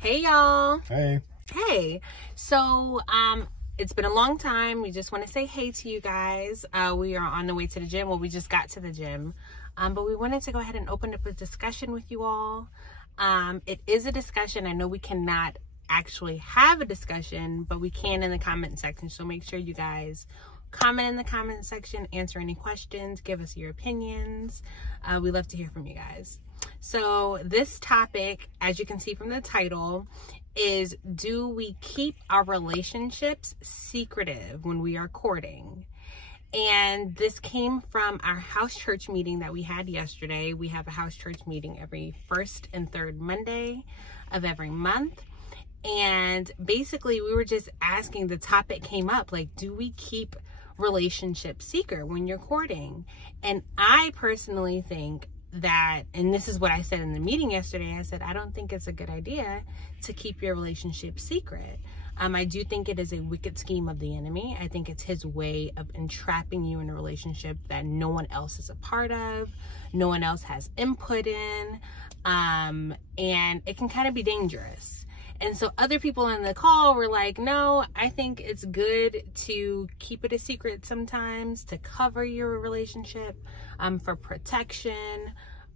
Hey y'all. Hey. Hey. So it's been a long time. We just want to say hey to you guys. We are on the way to the gym. Well, we just got to the gym. But we wanted to go ahead and open up a discussion with you all. It is a discussion. I know we cannot actually have a discussion, but we can in the comment section. So make sure you guys comment in the comment section, answer any questions, give us your opinions. We love to hear from you guys. So this topic, as you can see from the title, is do we keep our relationships secretive when we are courting? And this came from our house church meeting that we had yesterday. We have a house church meeting every first and third Monday of every month. And basically we were just asking, the topic came up, like, do we keep relationships secret when you're courting? And I personally think that, and this is what I said in the meeting yesterday, I said, I don't think it's a good idea to keep your relationship secret. I do think it is a wicked scheme of the enemy. I think it's his way of entrapping you in a relationship that no one else is a part of, no one else has input in, and it can kind of be dangerous. And so other people on the call were like, no, I think it's good to keep it a secret sometimes, to cover your relationship, for protection.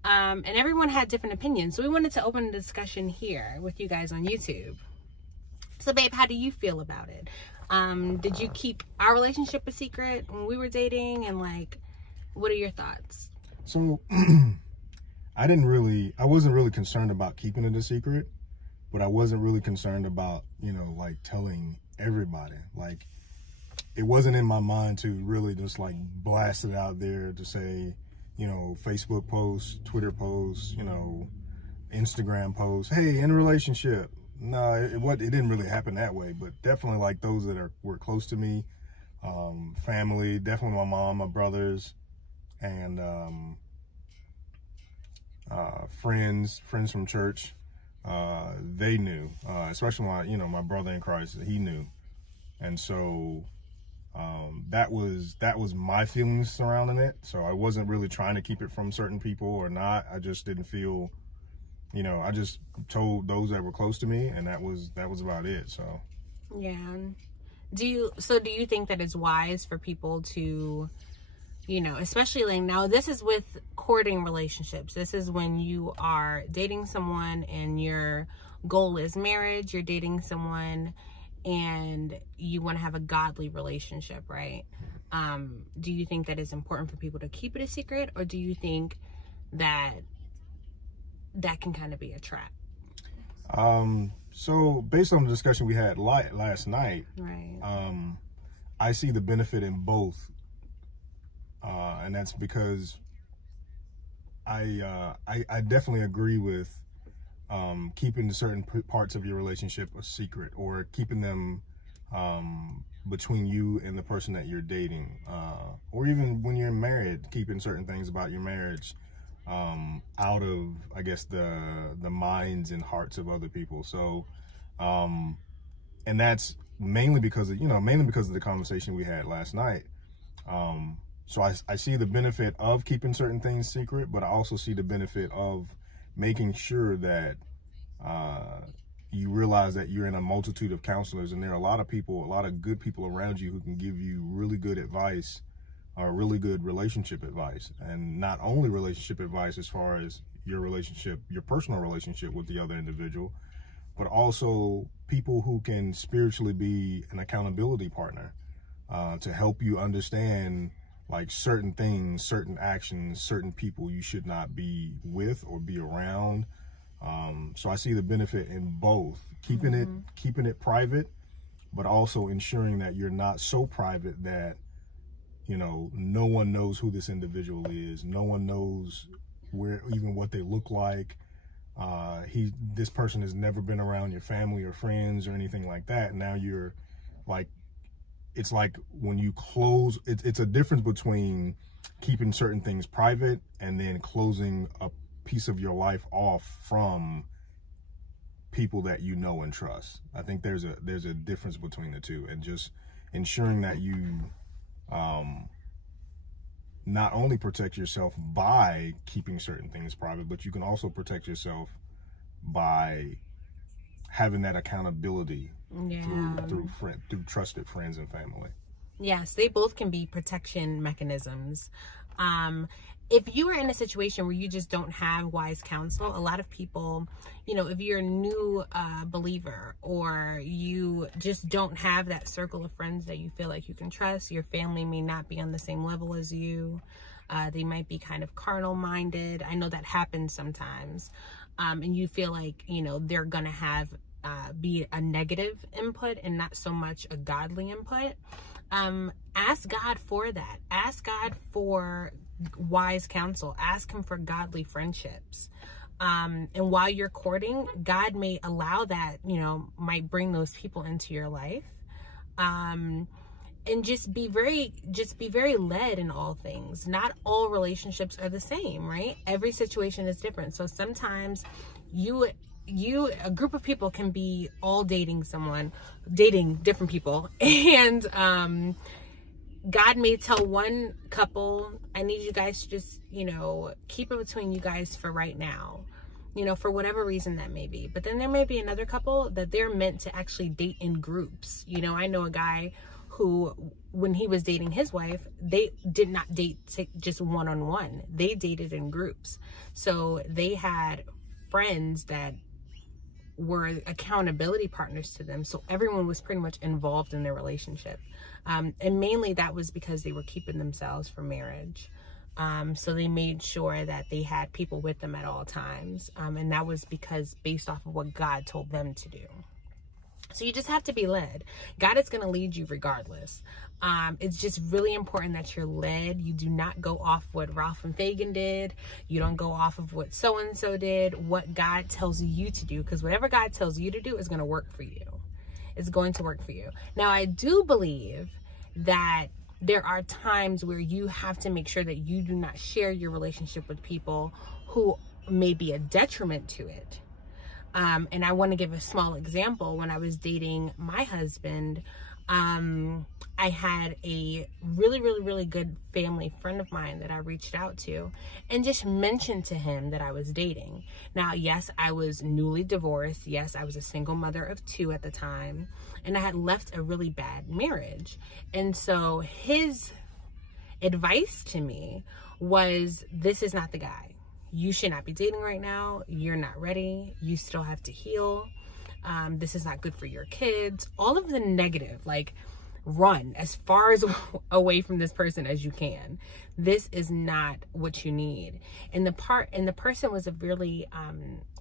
And everyone had different opinions. So we wanted to open a discussion here with you guys on YouTube. So babe, how do you feel about it? Did you keep our relationship a secret when we were dating? And like, what are your thoughts? So I wasn't really concerned about keeping it a secret. But I wasn't really concerned about, like telling everybody. Like, it wasn't in my mind to really just like blast it out there to say, Facebook posts, Twitter posts, Instagram posts, hey, in a relationship. No, it didn't really happen that way. But definitely like those that were close to me, family, definitely my mom, my brothers, and friends from church. They knew, especially my brother in Christ, he knew. And so, that was my feelings surrounding it. So I wasn't really trying to keep it from certain people or not. I just didn't feel, I just told those that were close to me, and that was about it. So, yeah. Do you think that it's wise for people to, especially like now, this is with courting relationships. This is when you are dating someone and your goal is marriage. You're dating someone and you want to have a godly relationship, right? Do you think that it's important for people to keep it a secret, or do you think that can kind of be a trap? So based on the discussion we had last night, right. I see the benefit in both. And that's because I definitely agree with keeping certain parts of your relationship a secret, or keeping them between you and the person that you're dating, or even when you're married, keeping certain things about your marriage out of, I guess, the minds and hearts of other people. So, and that's mainly because of the conversation we had last night. So I see the benefit of keeping certain things secret, but I also see the benefit of making sure that you realize that you're in a multitude of counselors, and there are a lot of good people around you who can give you really good advice, or really good relationship advice. And not only relationship advice as far as your personal relationship with the other individual, but also people who can spiritually be an accountability partner, to help you understand like certain things, certain actions, certain people you should not be with or be around. So I see the benefit in both, keeping it private, but also ensuring that you're not so private that, no one knows who this individual is. No one knows even what they look like. This person has never been around your family or friends or anything like that. Now you're like, it's like when you close, it's a difference between keeping certain things private and then closing a piece of your life off from people that you know and trust. I think there's a difference between the two, and just ensuring that you not only protect yourself by keeping certain things private, but you can also protect yourself by having that accountability Yeah. through trusted friends and family. Yes, they both can be protection mechanisms. If you are in a situation where you just don't have wise counsel, a lot of people, you know, if you're a new believer, or you just don't have that circle of friends that you feel like you can trust, your family may not be on the same level as you. They might be kind of carnal minded. I know that happens sometimes. And you feel like, you know, they're going to have be a negative input and not so much a godly input. Ask God for that. Ask God for wise counsel. Ask him for godly friendships. And while you're courting, God may allow that, you know, might bring those people into your life. And just be very led in all things. Not all relationships are the same, right? Every situation is different. So sometimes a group of people can be all dating different people, and God may tell one couple, I need you guys to just, you know, keep it between you guys for right now, you know, for whatever reason that may be. But then there may be another couple that they're meant to actually date in groups. You know, I know a guy who, when he was dating his wife, they did not date just one-on-one. They dated in groups. So they had friends that were accountability partners to them. So everyone was pretty much involved in their relationship. And mainly that was because they were keeping themselves for marriage. So they made sure that they had people with them at all times. And that was because based off of what God told them to do. So you just have to be led. God is going to lead you regardless. It's just really important that you're led. You do not go off what Ralph and Fagin did. You don't go off of what so-and-so did, what God tells you to do, because whatever God tells you to do is going to work for you. It's going to work for you. Now, I do believe that there are times where you have to make sure that you do not share your relationship with people who may be a detriment to it. And I want to give a small example. When I was dating my husband, I had a really good family friend of mine that I reached out to and just mentioned to him that I was dating. Now, yes, I was newly divorced. Yes, I was a single mother of 2 at the time, and I had left a really bad marriage. And so his advice to me was, this is not the guy. You should not be dating right now. You're not ready. You still have to heal. This is not good for your kids. All of the negative, like, run as far as away from this person as you can. This is not what you need. And the person was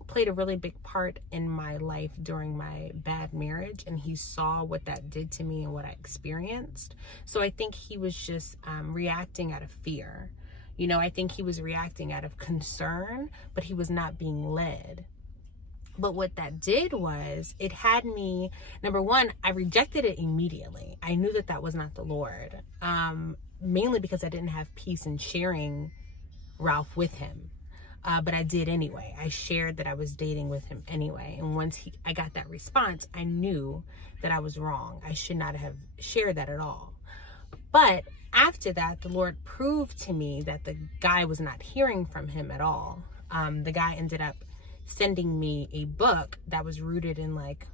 played a really big part in my life during my bad marriage, and he saw what that did to me and what I experienced. So I think he was just reacting out of fear. You know, I think he was reacting out of concern, but he was not being led. But what that did was, it had me, number one, I rejected it immediately. I knew that that was not the Lord, mainly because I didn't have peace in sharing Ralph with him. But I did anyway. I shared that I was dating with him anyway. And once I got that response, I knew that I was wrong. I should not have shared that at all. But after that, the Lord proved to me that the guy was not hearing from him at all. The guy ended up sending me a book that was rooted in, like,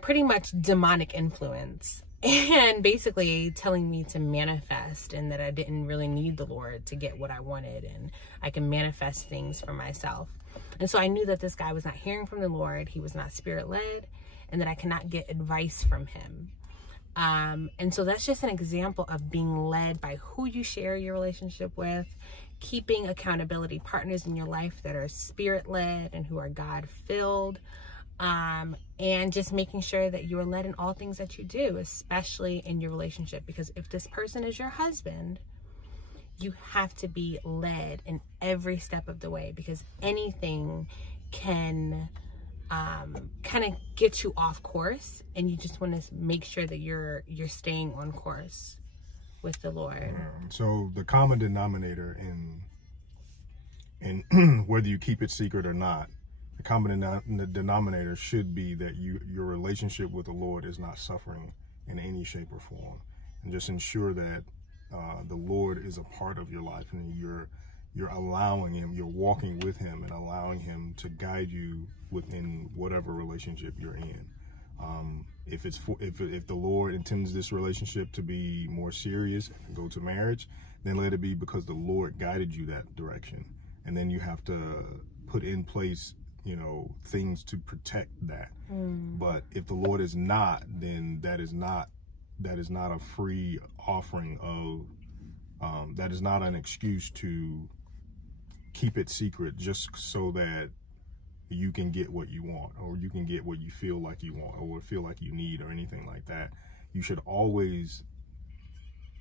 pretty much demonic influence, and basically telling me to manifest, and that I didn't really need the Lord to get what I wanted, and I can manifest things for myself. And so I knew that this guy was not hearing from the Lord. He was not spirit-led, and that I cannot get advice from him. And so that's just an example of being led by who you share your relationship with, keeping accountability partners in your life that are spirit-led and who are God-filled, and just making sure that you are led in all things that you do, especially in your relationship. Because if this person is your husband, you have to be led in every step of the way, because anything can kind of get you off course, and you just want to make sure that you're staying on course with the Lord. So the common denominator in whether you keep it secret or not, the common denominator should be that your relationship with the Lord is not suffering in any shape or form, and just ensure that the Lord is a part of your life, and you're allowing him, you're walking with him and allowing him to guide you within whatever relationship you're in. If the Lord intends this relationship to be more serious and go to marriage, then let it be because the Lord guided you that direction. And then you have to put in place, you know, things to protect that. But if the Lord is not, then that is not a free offering of, that is not an excuse to keep it secret just so that you can get what you want, or you can get what you feel like you want, or feel like you need, or anything like that. You should always,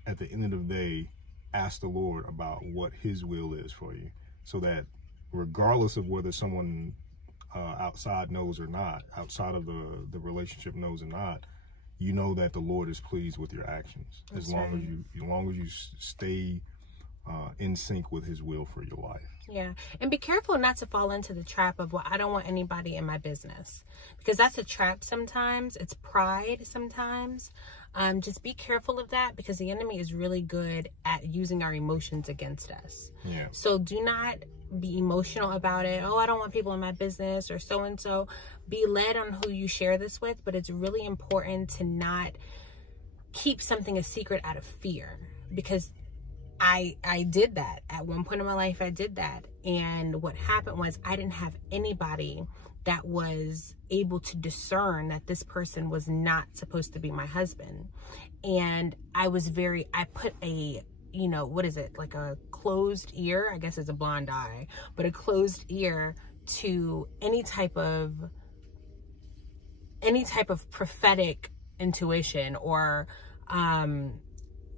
at the end of the day, ask the Lord about what his will is for you, so that regardless of whether someone outside knows or not, outside of the relationship knows or not, you know that the Lord is pleased with your actions. As long as you stay in sync with his will for your life. Yeah. And be careful not to fall into the trap of, well, I don't want anybody in my business, because that's a trap sometimes. It's pride sometimes. Just be careful of that, because the enemy is really good at using our emotions against us. Yeah. So do not be emotional about it. Oh, I don't want people in my business, or so-and-so. Be led on who you share this with, but it's really important to not keep something a secret out of fear, because I did that at one point in my life. I did that, and what happened was I didn't have anybody that was able to discern that this person was not supposed to be my husband. And I put a, you know, what is it, like a closed ear, I guess it's a blind eye, but a closed ear to any type of prophetic intuition or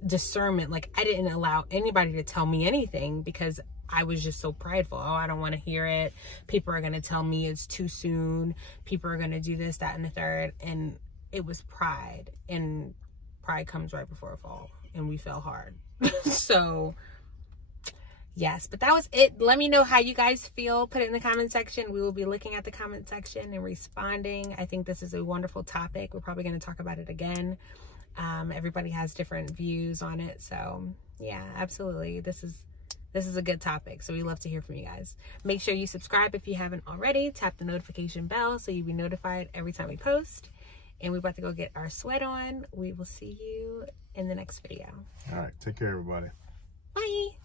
discernment. Like, I didn't allow anybody to tell me anything, because I was just so prideful. Oh, I don't want to hear it. People are going to tell me it's too soon. People are going to do this, that, and the third. And it was pride, and pride comes right before a fall, and we fell hard. So yes, but that was it. Let me know how you guys feel. Put it in the comment section. We will be looking at the comment section and responding. I think this is a wonderful topic. We're probably going to talk about it again. Everybody has different views on it. So yeah, absolutely. This is a good topic. So we love to hear from you guys. Make sure you subscribe if you haven't already. Tap the notification bell so you'll be notified every time we post. And we're about to go get our sweat on. We will see you in the next video. All right. Take care, everybody. Bye.